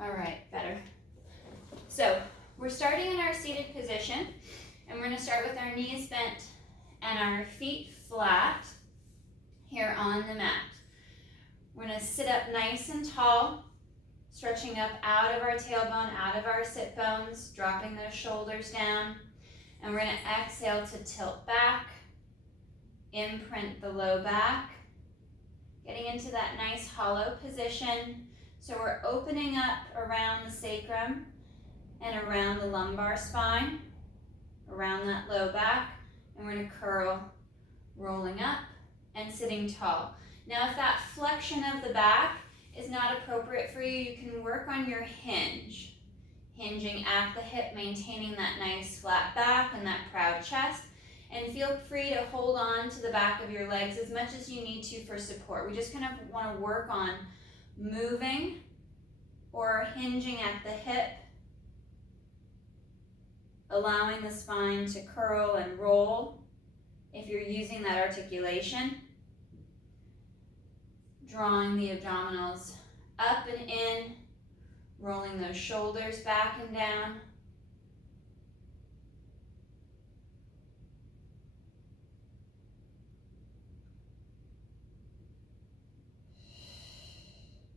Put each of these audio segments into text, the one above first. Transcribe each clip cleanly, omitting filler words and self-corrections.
All right, better. So we're starting in our seated position, and we're going to start with our knees bent and our feet flat here on the mat. We're going to sit up nice and tall, stretching up out of our tailbone, out of our sit bones, dropping those shoulders down. And we're going to exhale to tilt back, imprint the low back, getting into that nice hollow position. So we're opening up around the sacrum and around the lumbar spine, around that low back, and we're going to curl, rolling up and sitting tall. Now if that flexion of the back is not appropriate for you, you can work on your hinge. Hinging at the hip, maintaining that nice flat back and that proud chest. And feel free to hold on to the back of your legs as much as you need to for support. We just kind of want to work on moving or hinging at the hip, allowing the spine to curl and roll if you're using that articulation. Drawing the abdominals up and in, rolling those shoulders back and down.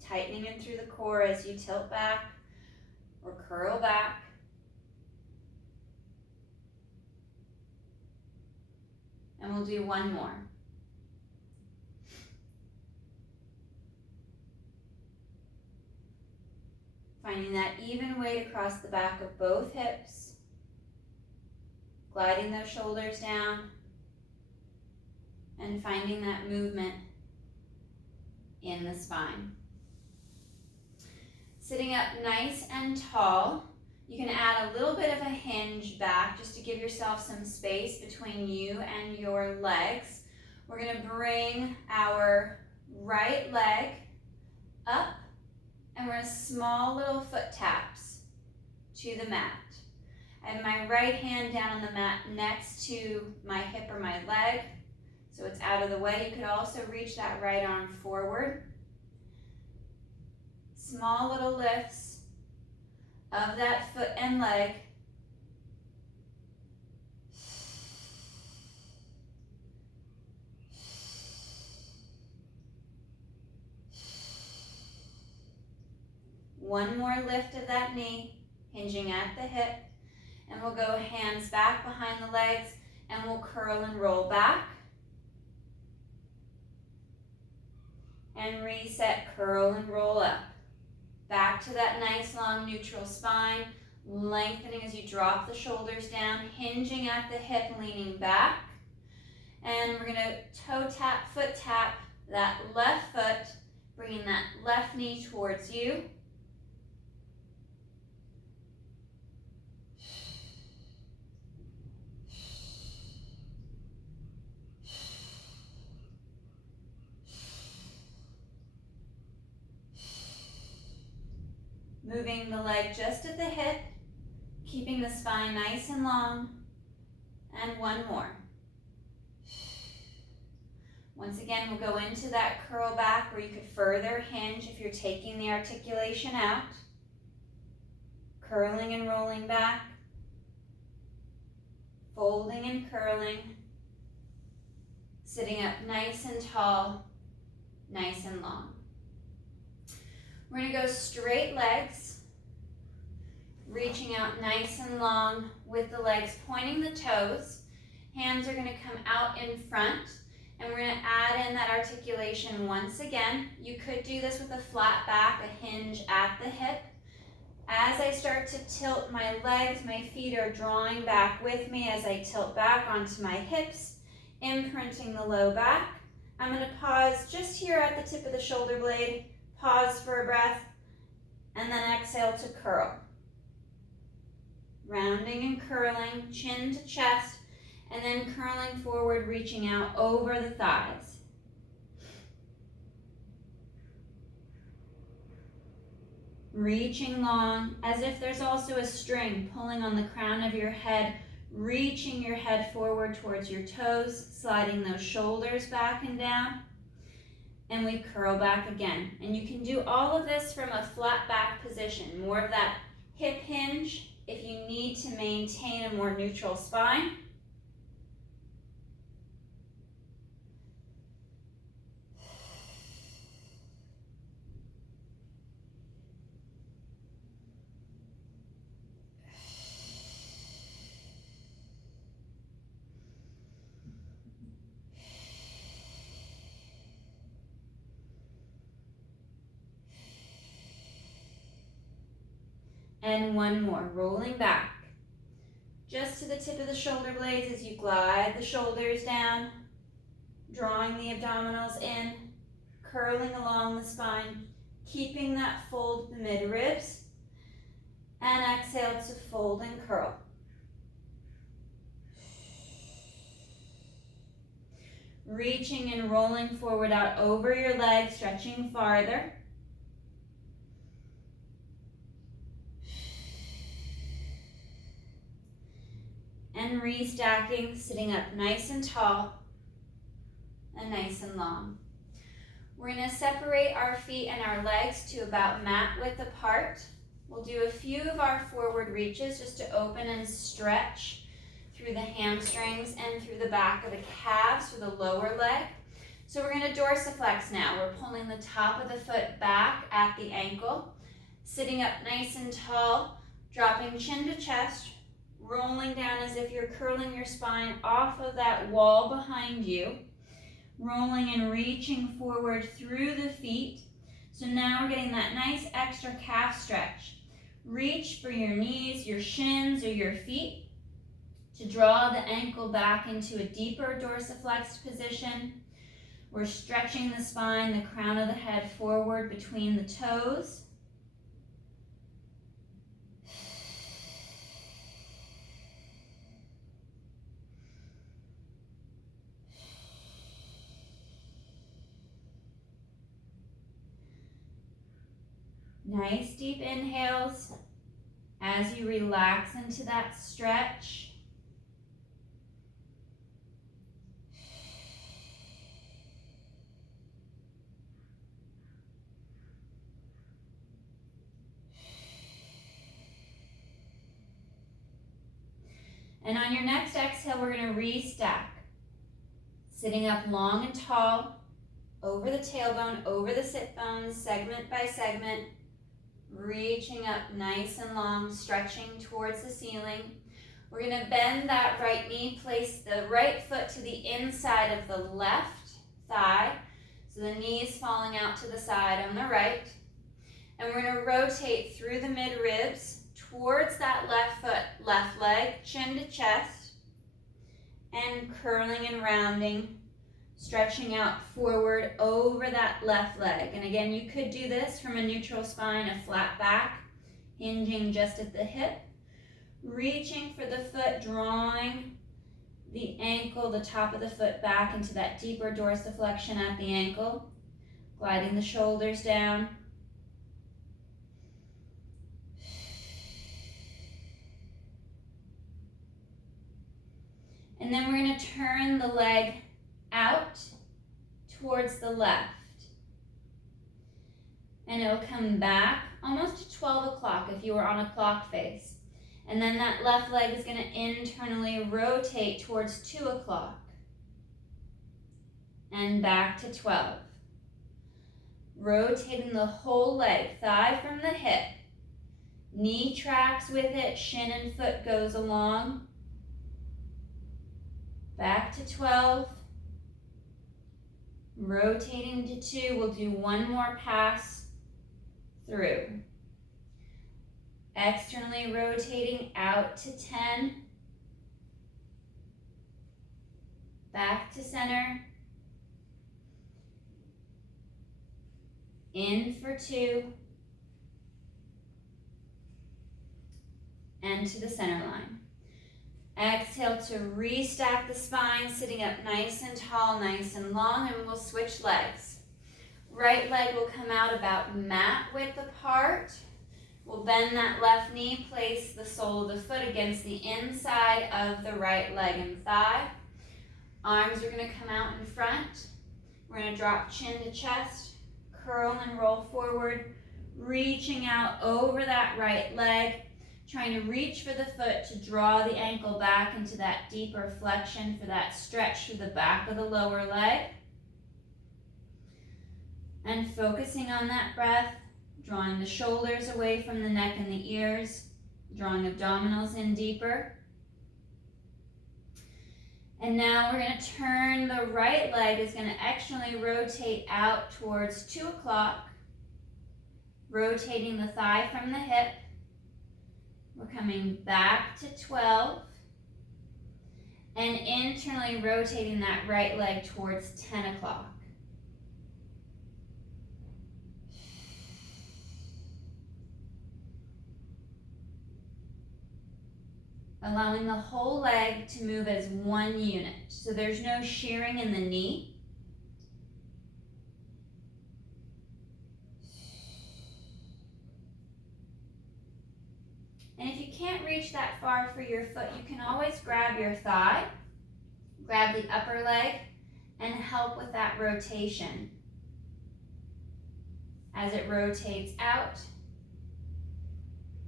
Tightening in through the core as you tilt back or curl back. And we'll do one more. Finding that even weight across the back of both hips. Gliding those shoulders down. And finding that movement in the spine. Sitting up nice and tall. You can add a little bit of a hinge back just to give yourself some space between you and your legs. We're going to bring our right leg up. And we're going to small little foot taps to the mat. I have my right hand down on the mat next to my hip or my leg, so it's out of the way. You could also reach that right arm forward. Small little lifts of that foot and leg. One more lift of that knee, hinging at the hip, and we'll go hands back behind the legs, and we'll curl and roll back. And reset, curl and roll up. Back to that nice long neutral spine, lengthening as you drop the shoulders down, hinging at the hip, leaning back. And we're gonna toe tap, foot tap that left foot, bringing that left knee towards you. Moving the leg just at the hip, keeping the spine nice and long, and one more. Once again, we'll go into that curl back where you could further hinge if you're taking the articulation out. Curling and rolling back, folding and curling, sitting up nice and tall, nice and long. We're going to go straight legs, reaching out nice and long with the legs pointing the toes. Hands are going to come out in front, and we're going to add in that articulation once again. You could do this with a flat back, a hinge at the hip. As I start to tilt my legs, my feet are drawing back with me as I tilt back onto my hips, imprinting the low back. I'm going to pause just here at the tip of the shoulder blade. Pause for a breath, and then exhale to curl. Rounding and curling, chin to chest, and then curling forward, reaching out over the thighs. Reaching long, as if there's also a string pulling on the crown of your head, reaching your head forward towards your toes, sliding those shoulders back and down. And we curl back again. And you can do all of this from a flat back position. position. More of that hip hinge if you need to maintain a more neutral spine. And one more, rolling back. Just to the tip of the shoulder blades as you glide the shoulders down, drawing the abdominals in, curling along the spine, keeping that fold in the mid-ribs, and exhale to fold and curl. Reaching and rolling forward out over your legs, stretching farther. And restacking, sitting up nice and tall and nice and long. We're going to separate our feet and our legs to about mat width apart. We'll do a few of our forward reaches just to open and stretch through the hamstrings and through the back of the calves for the lower leg. So we're going to dorsiflex now. We're pulling the top of the foot back at the ankle, sitting up nice and tall, dropping chin to chest, rolling down as if you're curling your spine off of that wall behind you, rolling and reaching forward through the feet. So now we're getting that nice extra calf stretch. Reach for your knees, your shins, or your feet to draw the ankle back into a deeper dorsiflexed position. We're stretching the spine, the crown of the head forward between the toes. Nice deep inhales as you relax into that stretch. And on your next exhale, we're going to restack. Sitting up long and tall, over the tailbone, over the sit bones, segment by segment. Reaching up nice and long, stretching towards the ceiling. We're going to bend that right knee, place the right foot to the inside of the left thigh. So the knee is falling out to the side on the right. And we're going to rotate through the mid-ribs towards that left foot, left leg, chin to chest, and curling and rounding, stretching out forward over that left leg. And again, you could do this from a neutral spine, a flat back, hinging just at the hip, reaching for the foot, drawing the ankle, the top of the foot back into that deeper dorsiflexion at the ankle, gliding the shoulders down. And then we're going to turn the leg out towards the left. And it'll come back almost to 12 o'clock if you were on a clock face. And then that left leg is going to internally rotate towards 2 o'clock. And back to 12. Rotating the whole leg, thigh from the hip. Knee tracks with it, shin and foot goes along. Back to 12. Rotating to 2, we'll do one more pass through. Externally rotating out to 10. Back to center. In for 2. And to the center line. Exhale to restack the spine, sitting up nice and tall, nice and long, and we'll switch legs. Right leg will come out about mat width apart. We'll bend that left knee, place the sole of the foot against the inside of the right leg and thigh. Arms are going to come out in front. We're going to drop chin to chest, curl and roll forward, reaching out over that right leg, trying to reach for the foot to draw the ankle back into that deeper flexion for that stretch through the back of the lower leg. And focusing on that breath, drawing the shoulders away from the neck and the ears, drawing abdominals in deeper. And now we're going to turn the right leg, is going to externally rotate out towards 2 o'clock, rotating the thigh from the hip. We're coming back to 12 and internally rotating that right leg towards 10 o'clock. Allowing the whole leg to move as one unit. So there's no shearing in the knee. And if you can't reach that far for your foot, you can always grab your thigh, grab the upper leg, and help with that rotation as it rotates out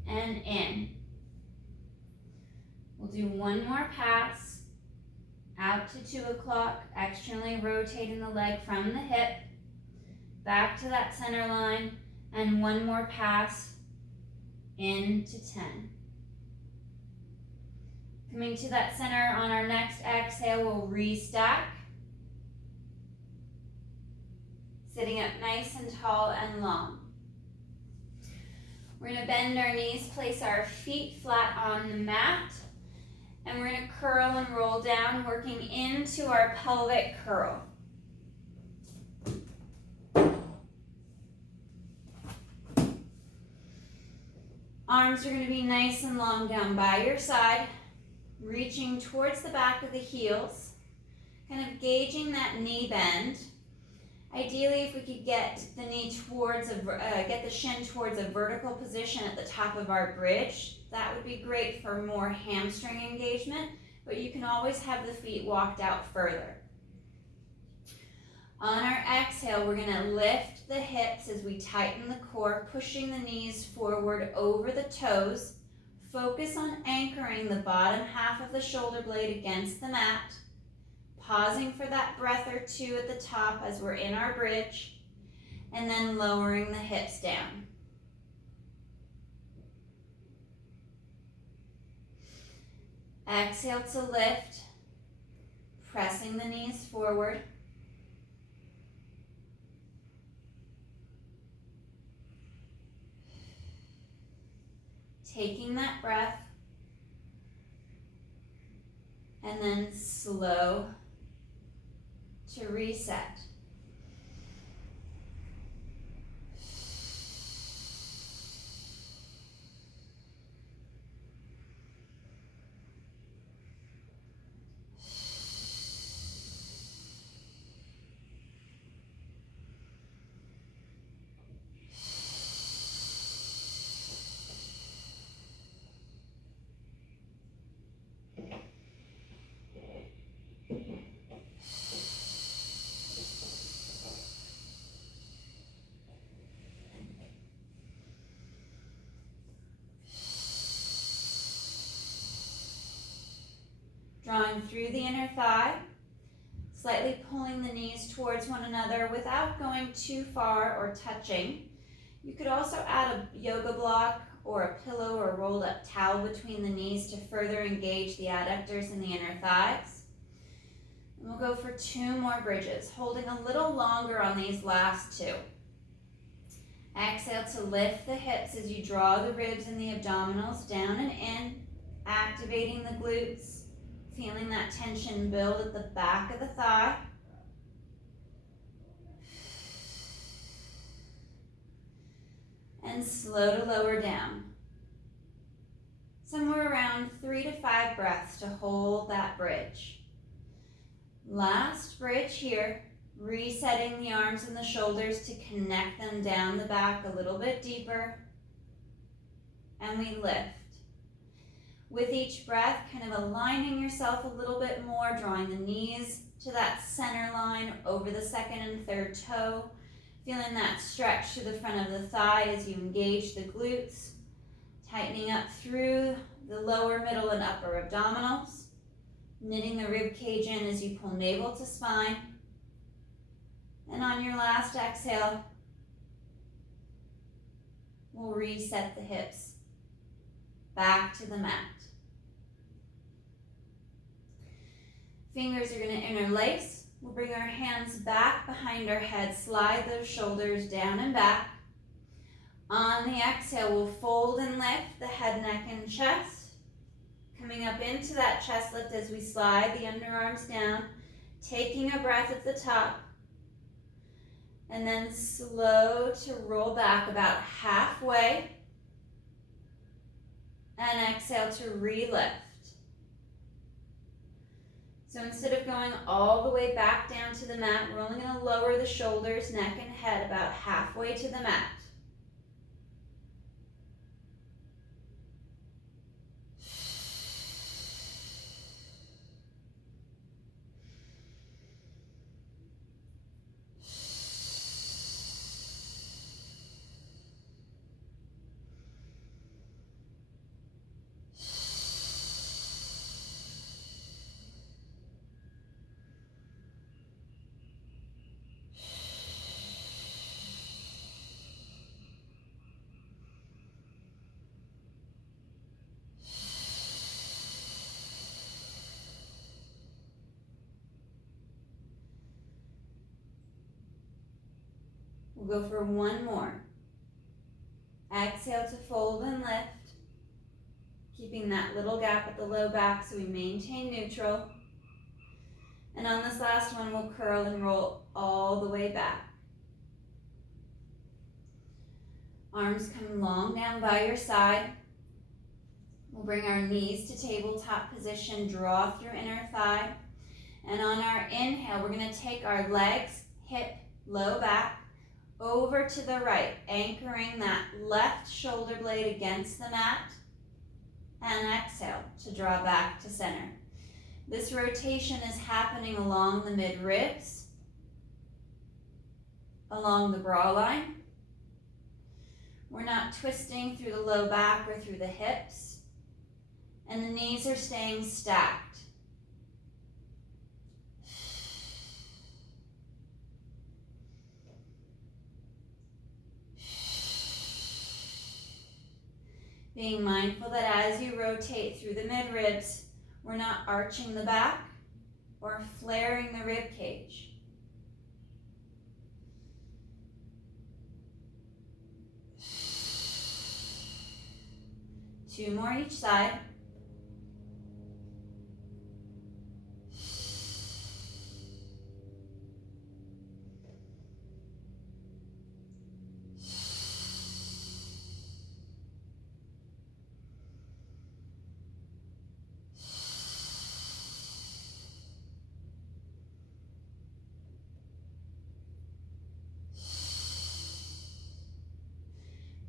and in. We'll do one more pass, out to 2 o'clock, externally rotating the leg from the hip, back to that center line, and one more pass into 10. Coming to that center on our next exhale, we'll restack. Sitting up nice and tall and long. We're going to bend our knees, place our feet flat on the mat, and we're going to curl and roll down, working into our pelvic curl. Arms are going to be nice and long down by your side, reaching towards the back of the heels, kind of gauging that knee bend. Ideally, if we could get the knee towards get the shin towards a vertical position at the top of our bridge, that would be great for more hamstring engagement, but you can always have the feet walked out further. On our exhale, we're going to lift the hips as we tighten the core, pushing the knees forward over the toes. Focus on anchoring the bottom half of the shoulder blade against the mat. Pausing for that breath or two at the top as we're in our bridge, and then lowering the hips down. Exhale to lift, pressing the knees forward. Taking that breath, and then slow to reset. Drawing through the inner thigh, slightly pulling the knees towards one another without going too far or touching. You could also add a yoga block or a pillow or rolled up towel between the knees to further engage the adductors and the inner thighs. And we'll go for 2 more bridges, holding a little longer on these last 2. Exhale to lift the hips as you draw the ribs and the abdominals down and in, activating the glutes. Feeling that tension build at the back of the thigh. And slow to lower down. Somewhere around 3 to 5 breaths to hold that bridge. Last bridge here, resetting the arms and the shoulders to connect them down the back a little bit deeper. And we lift. With each breath, kind of aligning yourself a little bit more, drawing the knees to that center line over the second and third toe, Feeling that stretch to the front of the thigh as you engage the glutes, tightening up through the lower, middle, and upper abdominals, knitting the rib cage in as you pull navel to spine. And on your last exhale, we'll reset the hips back to the mat. Fingers are going to interlace. We'll bring our hands back behind our head, slide those shoulders down and back. On the exhale, we'll fold and lift the head, neck, and chest. Coming up into that chest lift as we slide the underarms down, taking a breath at the top, and then slow to roll back about halfway, and exhale to re-lift. So instead of going all the way back down to the mat, we're only going to lower the shoulders, neck, and head about halfway to the mat. We'll go for one more. Exhale to fold and lift, keeping that little gap at the low back so we maintain neutral. And on this last one, we'll curl and roll all the way back. Arms come long down by your side. We'll bring our knees to tabletop position, draw through inner thigh. And on our inhale, we're going to take our legs, hip, low back, over to the right, anchoring that left shoulder blade against the mat, and exhale to draw back to center. This rotation is happening along the mid-ribs, along the bra line. We're not twisting through the low back or through the hips, and the knees are staying stacked. Being mindful that as you rotate through the mid-ribs, we're not arching the back or flaring the rib cage. Two more each side.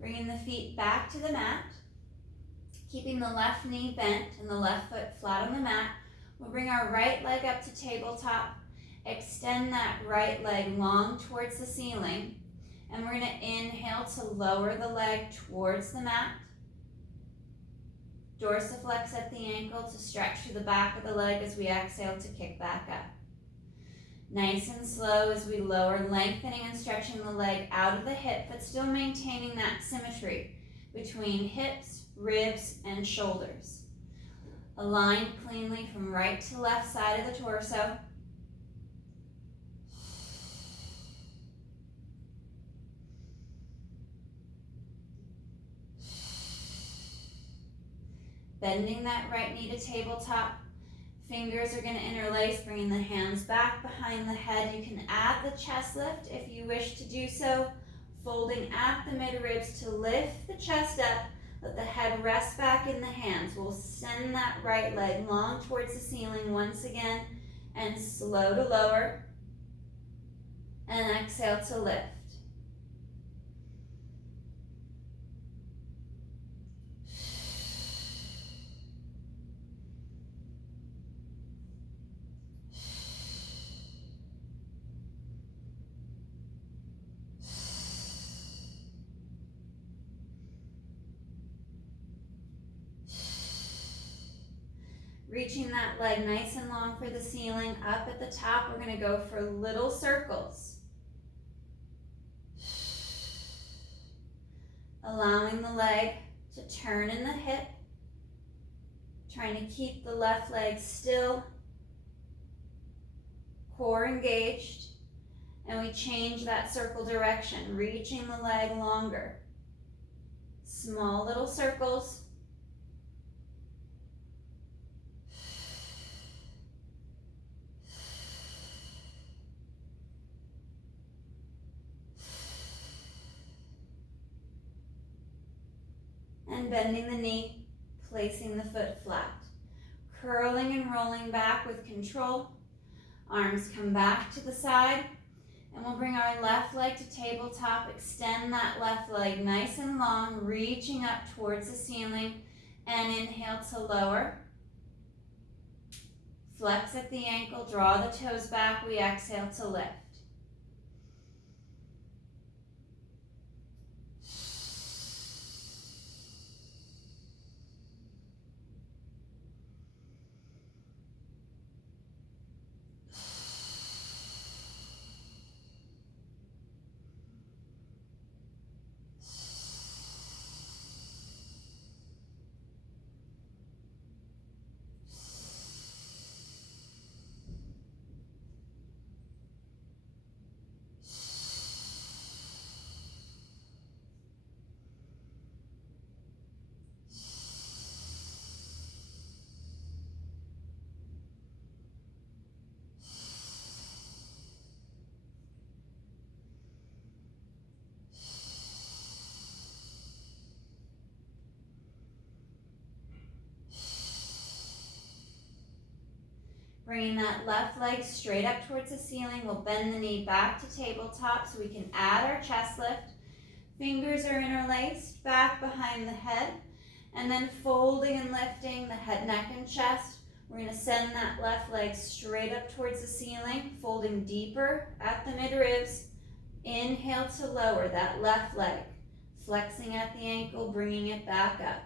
Bringing the feet back to the mat, keeping the left knee bent and the left foot flat on the mat. We'll bring our right leg up to tabletop, extend that right leg long towards the ceiling, and we're going to inhale to lower the leg towards the mat. Dorsiflex at the ankle to stretch through the back of the leg as we exhale to kick back up. Nice and slow as we lower, lengthening and stretching the leg out of the hip, but still maintaining that symmetry between hips, ribs, and shoulders. Align cleanly from right to left side of the torso. Bending that right knee to tabletop. Fingers are going to interlace, bringing the hands back behind the head. You can add the chest lift if you wish to do so. Folding at the mid-ribs to lift the chest up. Let the head rest back in the hands. We'll send that right leg long towards the ceiling once again, and slow to lower. And exhale to lift. Reaching that leg nice and long for the ceiling. Up at the top, we're going to go for little circles. Allowing the leg to turn in the hip. Trying to keep the left leg still. Core engaged. And we change that circle direction, reaching the leg longer. Small little circles. And bending the knee, placing the foot flat. Curling and rolling back with control. Arms come back to the side. And we'll bring our left leg to tabletop. Extend that left leg nice and long, reaching up towards the ceiling. And inhale to lower. Flex at the ankle, draw the toes back. We exhale to lift. Bringing that left leg straight up towards the ceiling. We'll bend the knee back to tabletop so we can add our chest lift. Fingers are interlaced back behind the head. And then folding and lifting the head, neck, and chest. We're going to send that left leg straight up towards the ceiling, folding deeper at the midribs. Inhale to lower that left leg. Flexing at the ankle, bringing it back up.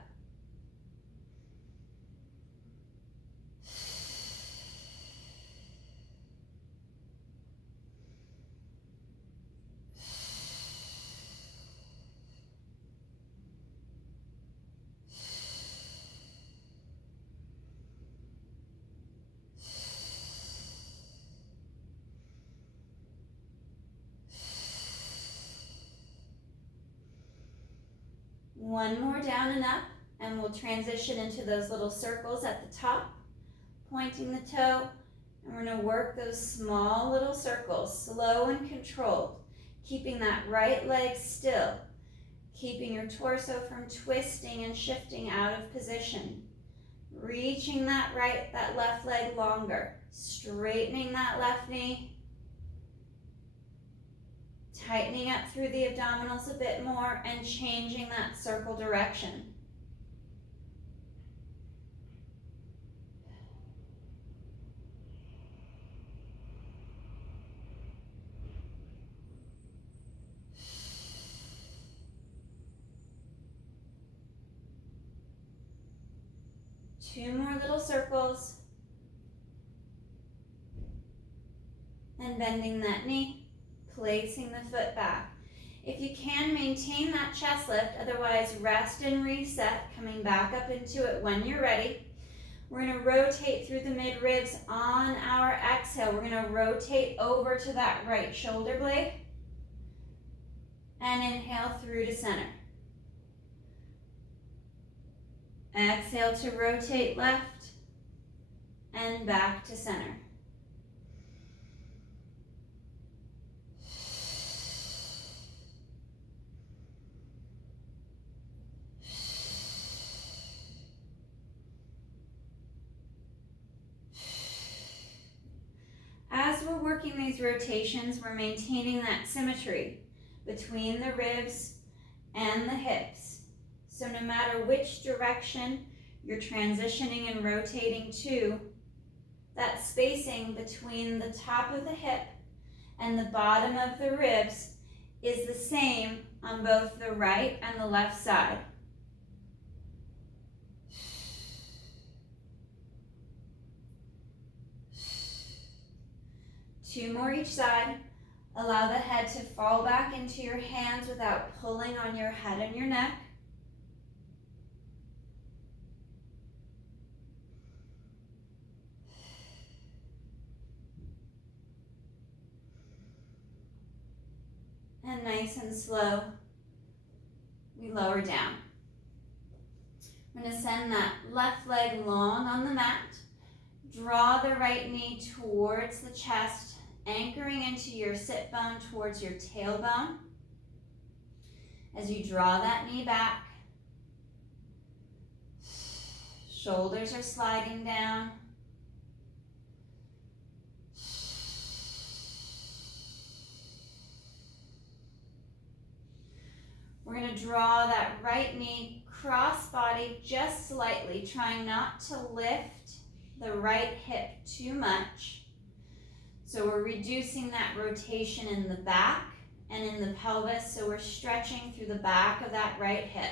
One more down and up, and we'll transition into those little circles at the top, pointing the toe, and we're going to work those small little circles, slow and controlled, keeping that right leg still, keeping your torso from twisting and shifting out of position, reaching that left leg longer, straightening that left knee, tightening up through the abdominals a bit more and changing that circle direction. Two more little circles. And bending that knee. Placing the foot back. If you can, maintain that chest lift, otherwise rest and reset, coming back up into it when you're ready. We're going to rotate through the mid-ribs on our exhale. We're going to rotate over to that right shoulder blade and inhale through to center. Exhale to rotate left and back to center. As we're working these rotations, we're maintaining that symmetry between the ribs and the hips. So no matter which direction you're transitioning and rotating to, that spacing between the top of the hip and the bottom of the ribs is the same on both the right and the left side. 2 more each side. Allow the head to fall back into your hands without pulling on your head and your neck. And nice and slow, we lower down. I'm going to send that left leg long on the mat. Draw the right knee towards the chest, anchoring into your sit bone towards your tailbone. As you draw that knee back, shoulders are sliding down. We're going to draw that right knee cross body just slightly, trying not to lift the right hip too much. So we're reducing that rotation in the back and in the pelvis, so we're stretching through the back of that right hip.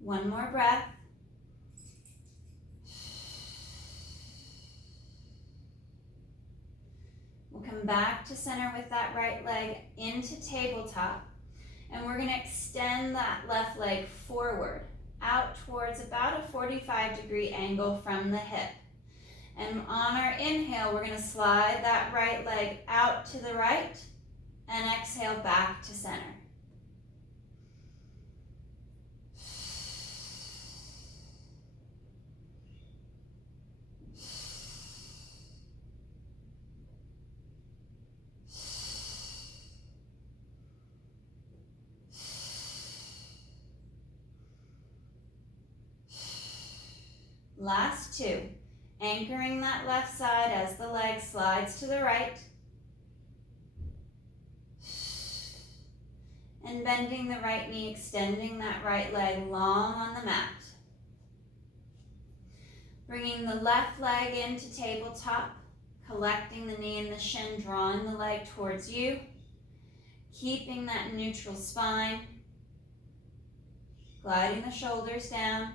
One more breath. We'll come back to center with that right leg into tabletop. And we're going to extend that left leg forward, out towards about a 45-degree angle from the hip. And on our inhale, we're going to slide that right leg out to the right and exhale back to center. Last two. Anchoring that left side as the leg slides to the right. And bending the right knee, extending that right leg long on the mat. Bringing the left leg into tabletop, collecting the knee and the shin, drawing the leg towards you. Keeping that neutral spine. Gliding the shoulders down.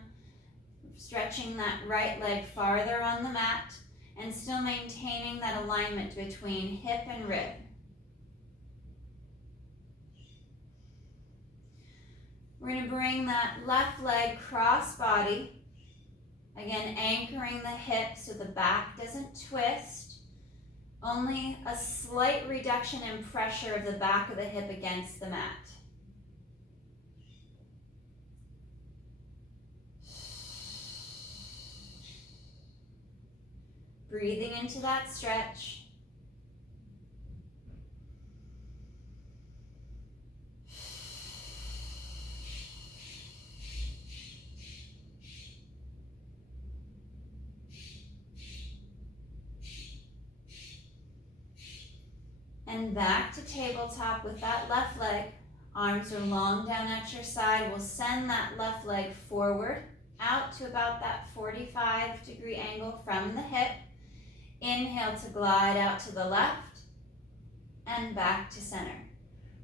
Stretching that right leg farther on the mat and still maintaining that alignment between hip and rib. We're going to bring that left leg cross body, again anchoring the hip so the back doesn't twist, only a slight reduction in pressure of the back of the hip against the mat. Breathing into that stretch. And back to tabletop with that left leg. Arms are long down at your side. We'll send that left leg forward, out to about that 45-degree angle from the hip. Inhale to glide out to the left and back to center.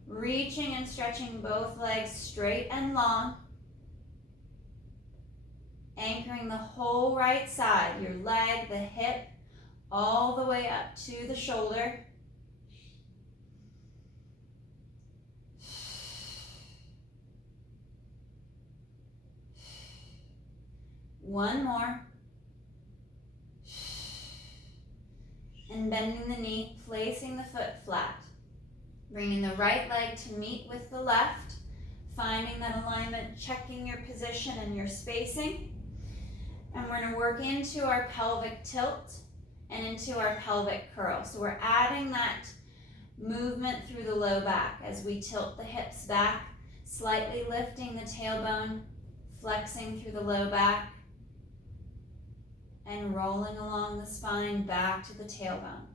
Reaching and stretching both legs straight and long. Anchoring the whole right side, your leg, the hip, all the way up to the shoulder. One more. And bending the knee, placing the foot flat. Bringing the right leg to meet with the left. Finding that alignment, checking your position and your spacing. And we're going to work into our pelvic tilt and into our pelvic curl. So we're adding that movement through the low back as we tilt the hips back, slightly lifting the tailbone, flexing through the low back, and rolling along the spine back to the tailbone.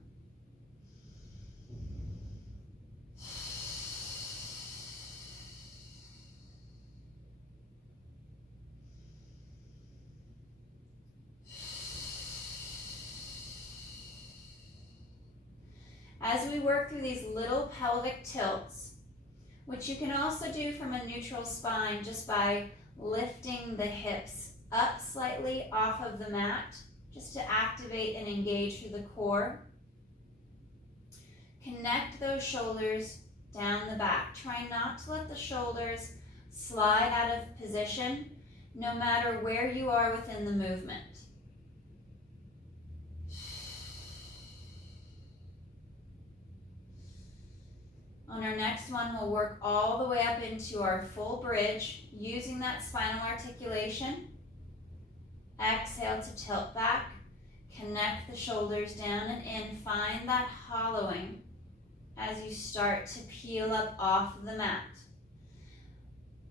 As we work through these little pelvic tilts, which you can also do from a neutral spine just by lifting the hips up slightly off of the mat, just to activate and engage through the core. Connect those shoulders down the back. Try not to let the shoulders slide out of position, no matter where you are within the movement. On our next one, we'll work all the way up into our full bridge, using that spinal articulation. Exhale to tilt back. Connect the shoulders down and in. Find that hollowing as you start to peel up off of the mat.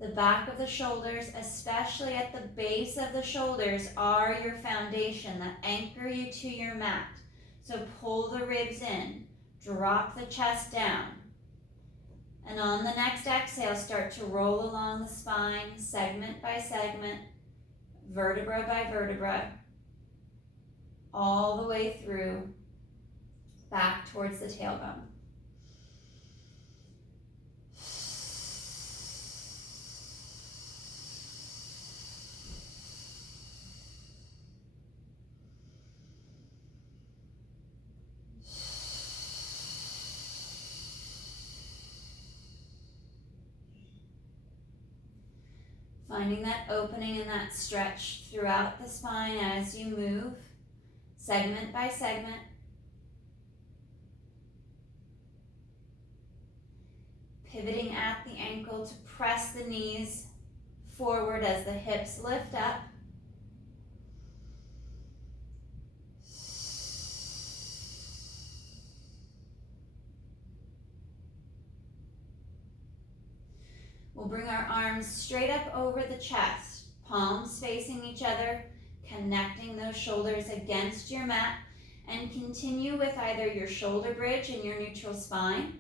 The back of the shoulders, especially at the base of the shoulders, are your foundation that anchor you to your mat. So pull the ribs in, drop the chest down. And on the next exhale, start to roll along the spine, segment by segment, vertebra by vertebra, all the way through, back towards the tailbone. Finding that opening and that stretch throughout the spine as you move, segment by segment. Pivoting at the ankle to press the knees forward as the hips lift up. We'll bring our arms straight up over the chest, palms facing each other, connecting those shoulders against your mat, and continue with either your shoulder bridge and your neutral spine,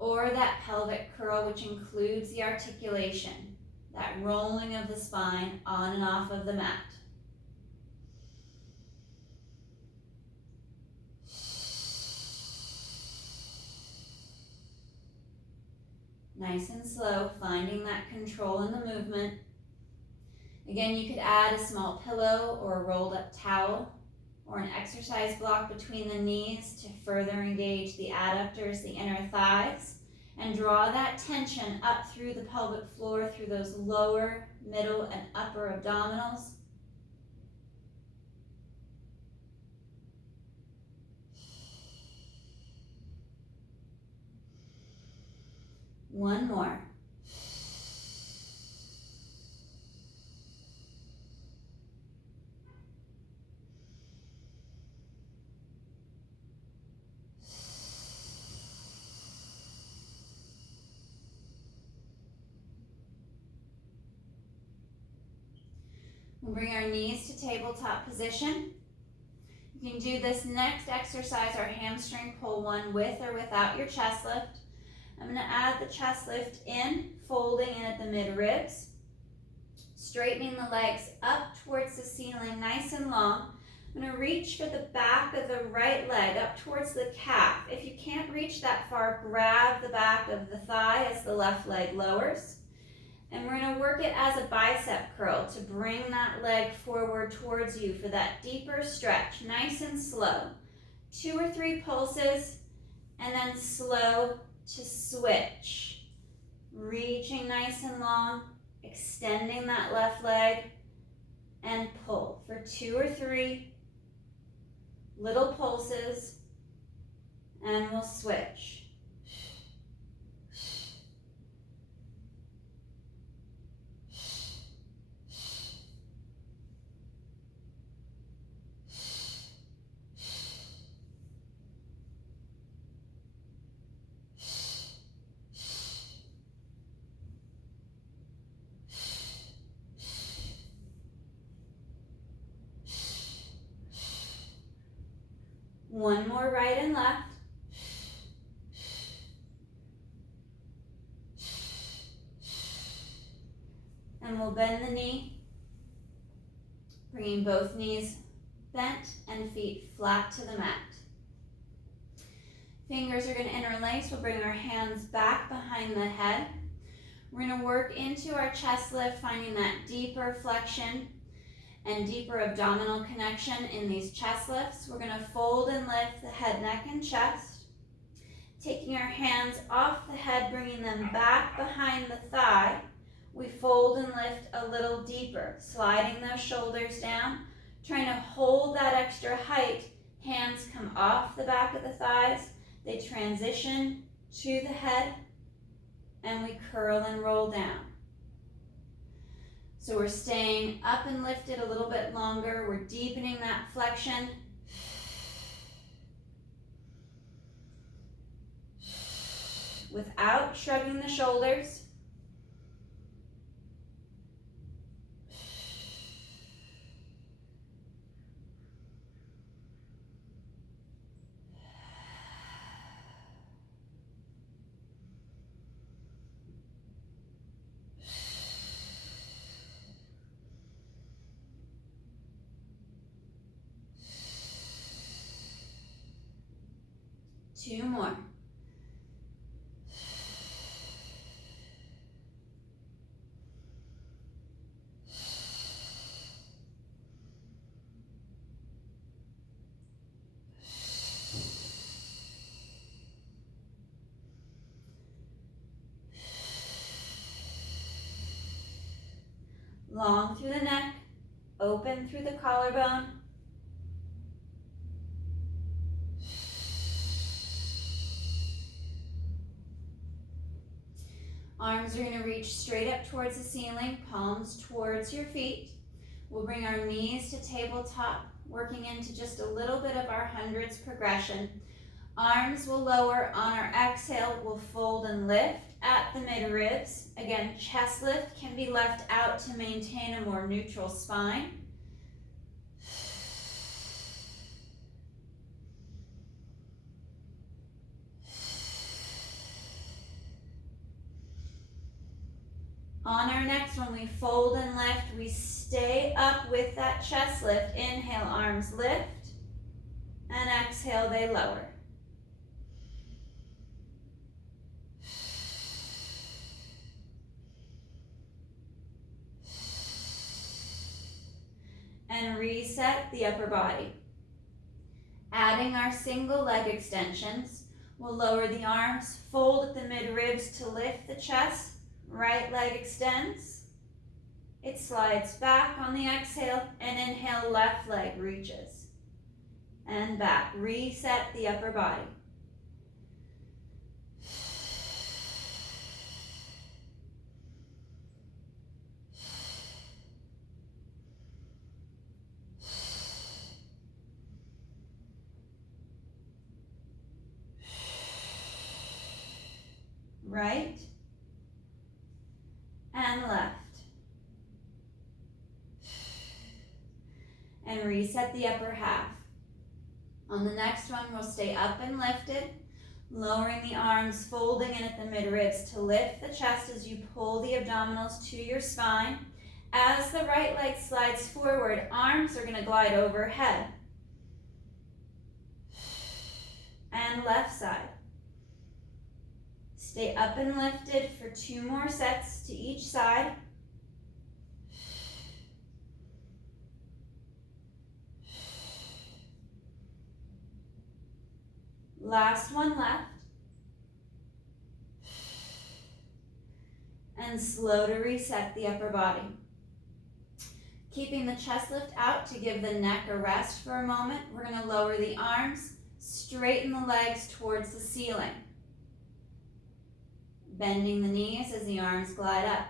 or that pelvic curl, which includes the articulation, that rolling of the spine on and off of the mat. Nice and slow, finding that control in the movement. Again, you could add a small pillow or a rolled up towel or an exercise block between the knees to further engage the adductors, the inner thighs, and draw that tension up through the pelvic floor, through those lower, middle, and upper abdominals. One more. We'll bring our knees to tabletop position. You can do this next exercise, our hamstring pull one, with or without your chest lift. I'm going to add the chest lift in, folding in at the mid-ribs, straightening the legs up towards the ceiling, nice and long. I'm going to reach for the back of the right leg up towards the calf. If you can't reach that far, grab the back of the thigh as the left leg lowers. And we're going to work it as a bicep curl to bring that leg forward towards you for that deeper stretch, nice and slow. 2 or 3 pulses, and then slow to switch. Reaching nice and long, extending that left leg, and pull for 2 or 3 little pulses, and we'll switch. One more right and left. And we'll bend the knee, bringing both knees bent and feet flat to the mat. Fingers are going to interlace. We'll bring our hands back behind the head. We're going to work into our chest lift, finding that deeper flexion and deeper abdominal connection in these chest lifts. We're going to fold and lift the head, neck, and chest. Taking our hands off the head, bringing them back behind the thigh. We fold and lift a little deeper, sliding those shoulders down, trying to hold that extra height. Hands come off the back of the thighs. They transition to the head, and we curl and roll down. So we're staying up and lifted a little bit longer. We're deepening that flexion. Without shrugging the shoulders. Two more. Long through the neck, open through the collarbone. Arms are going to reach straight up towards the ceiling, palms towards your feet. We'll bring our knees to tabletop, working into just a little bit of our hundreds progression. Arms will lower. On our exhale, we'll fold and lift at the mid-ribs. Again, chest lift can be left out to maintain a more neutral spine. On our next one, we fold and lift. We stay up with that chest lift. Inhale, arms lift, and exhale, they lower. And reset the upper body. Adding our single leg extensions, we'll lower the arms, fold at the mid-ribs to lift the chest. Right leg extends. It slides back on the exhale, and inhale, left leg reaches. And back. Reset the upper body. Right and left. And reset the upper half. On the next one, we'll stay up and lifted, lowering the arms, folding in at the mid-ribs to lift the chest as you pull the abdominals to your spine. As the right leg slides forward, arms are going to glide overhead. And left side. Stay up and lifted for 2 more sets to each side. Last one left. And slow to reset the upper body. Keeping the chest lift out to give the neck a rest for a moment, we're going to lower the arms, straighten the legs towards the ceiling. Bending the knees as the arms glide up.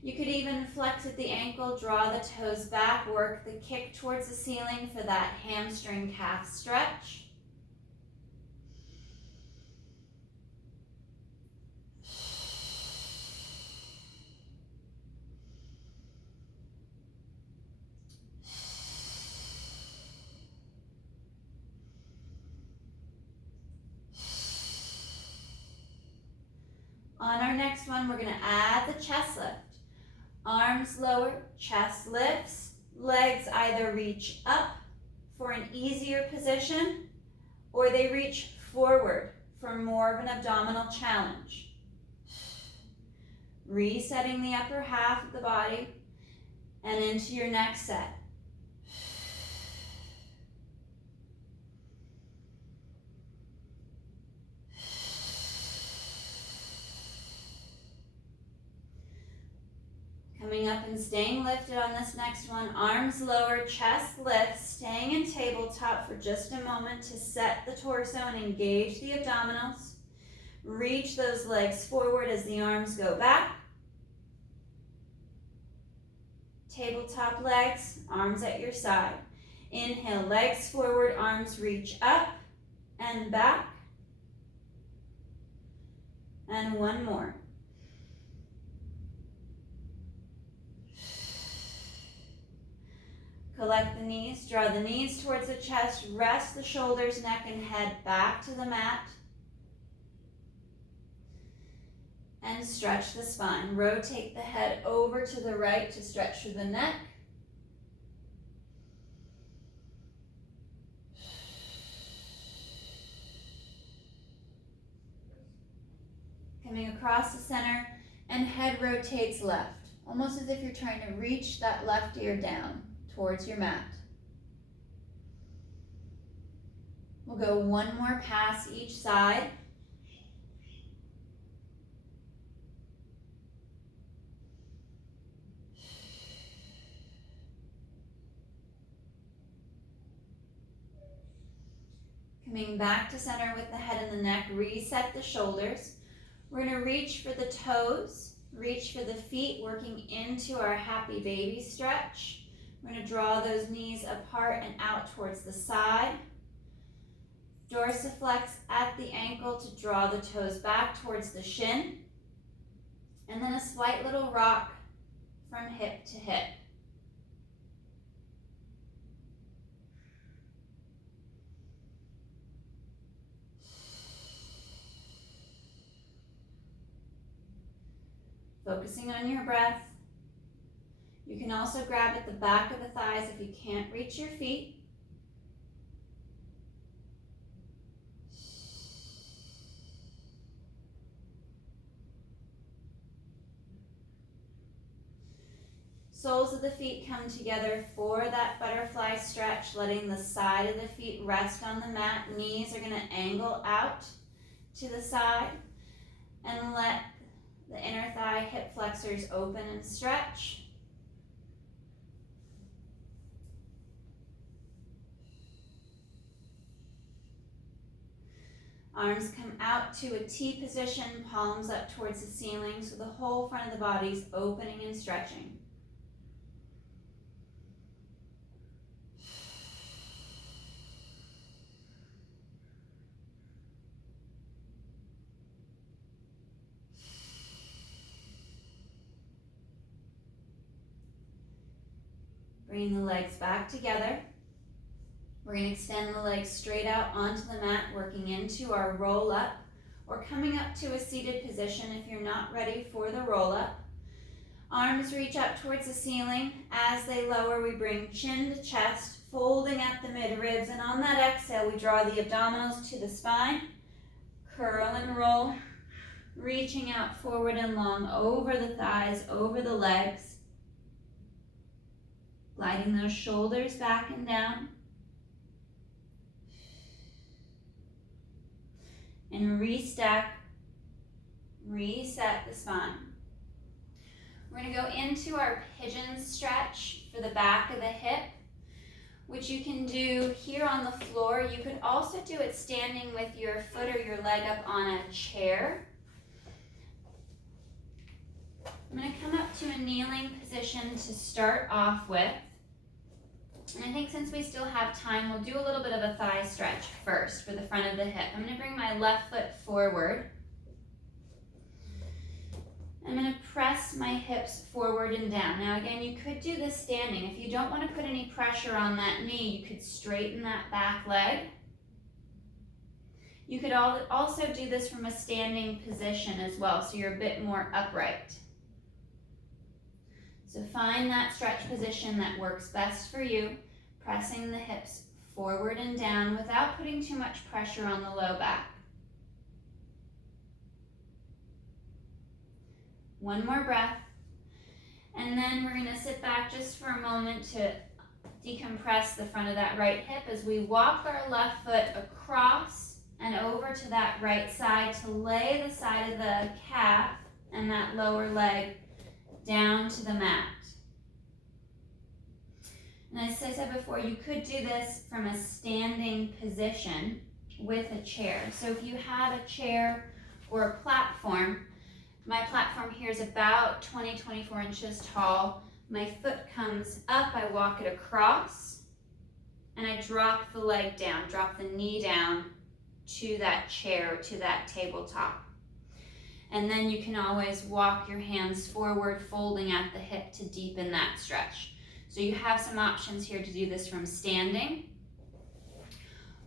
You could even flex at the ankle, draw the toes back, work the kick towards the ceiling for that hamstring calf stretch. On our next one, we're going to add the chest lift. Arms lower, chest lifts, legs either reach up for an easier position, or they reach forward for more of an abdominal challenge. Resetting the upper half of the body and into your next set. Coming up and staying lifted on this next one. Arms lower, chest lifts, staying in tabletop for just a moment to set the torso and engage the abdominals. Reach those legs forward as the arms go back. Tabletop legs, arms at your side. Inhale, legs forward, arms reach up and back. And one more. Collect the knees, draw the knees towards the chest, rest the shoulders, neck, and head back to the mat. And stretch the spine. Rotate the head over to the right to stretch through the neck. Coming across the center, and head rotates left, almost as if you're trying to reach that left ear down towards your mat. We'll go one more pass each side. Coming back to center with the head and the neck, reset the shoulders. We're going to reach for the toes, reach for the feet, working into our happy baby stretch. We're going to draw those knees apart and out towards the side. Dorsiflex at the ankle to draw the toes back towards the shin. And then a slight little rock from hip to hip. Focusing on your breath. You can also grab at the back of the thighs if you can't reach your feet. Soles of the feet come together for that butterfly stretch, letting the side of the feet rest on the mat. Knees are going to angle out to the side, and let the inner thigh hip flexors open and stretch. Arms come out to a T position, palms up towards the ceiling, so the whole front of the body is opening and stretching. Bringing the legs back together. We're going to extend the legs straight out onto the mat, working into our roll up, or coming up to a seated position if you're not ready for the roll up. Arms reach up towards the ceiling. As they lower, we bring chin to chest, folding at the midribs, and on that exhale, we draw the abdominals to the spine, curl and roll, reaching out forward and long over the thighs, over the legs, gliding those shoulders back and down. And restack, reset the spine. We're going to go into our pigeon stretch for the back of the hip, which you can do here on the floor. You could also do it standing with your foot or your leg up on a chair. I'm going to come up to a kneeling position to start off with. And I think since we still have time, we'll do a little bit of a thigh stretch first for the front of the hip. I'm going to bring my left foot forward. I'm going to press my hips forward and down. Now again, you could do this standing. If you don't want to put any pressure on that knee, you could straighten that back leg. You could also do this from a standing position as well, so you're a bit more upright. So find that stretch position that works best for you, pressing the hips forward and down without putting too much pressure on the low back. One more breath. And then we're gonna sit back just for a moment to decompress the front of that right hip as we walk our left foot across and over to that right side to lay the side of the calf and that lower leg down to the mat. And as I said before, you could do this from a standing position with a chair. So if you have a chair or a platform, my platform here is about 20-24 inches tall. My foot comes up, I walk it across, and I drop the leg down, drop the knee down to that chair, to that tabletop. And then you can always walk your hands forward, folding at the hip to deepen that stretch. So you have some options here to do this from standing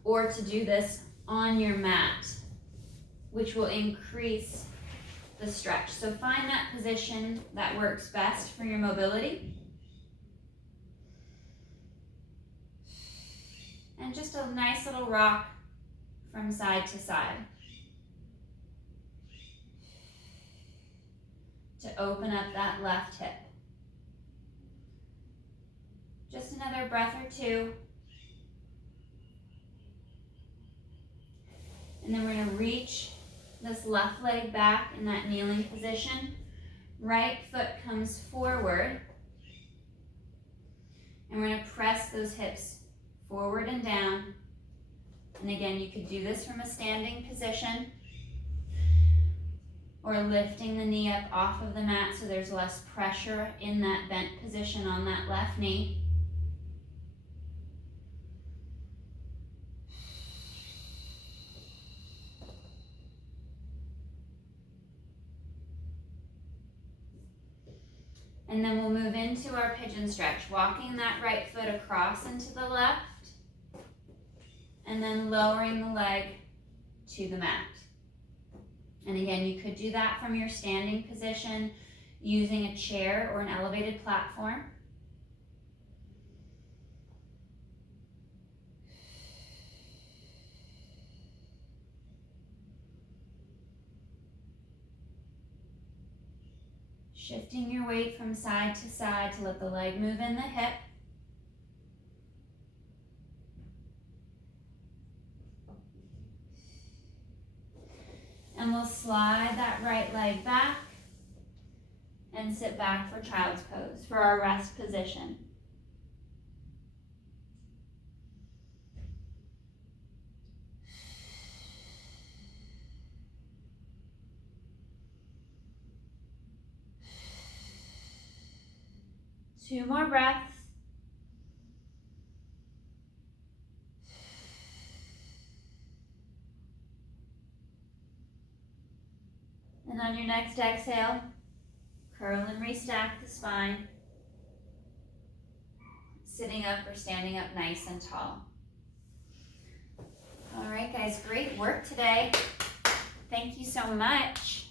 or to do this on your mat, which will increase the stretch. So find that position that works best for your mobility. And just a nice little rock from side to side to open up that left hip. Just another breath or two. And then we're going to reach this left leg back in that kneeling position. Right foot comes forward. And we're going to press those hips forward and down. And again, you could do this from a standing position or lifting the knee up off of the mat so there's less pressure in that bent position on that left knee. And then we'll move into our pigeon stretch, walking that right foot across into the left, and then lowering the leg to the mat. And again, you could do that from your standing position using a chair or an elevated platform. Shifting your weight from side to side to let the leg move in the hip. And we'll slide that right leg back and sit back for child's pose, for our rest position. Two more breaths. And on your next exhale, curl and restack the spine, sitting up or standing up nice and tall. All right, guys, great work today. Thank you so much.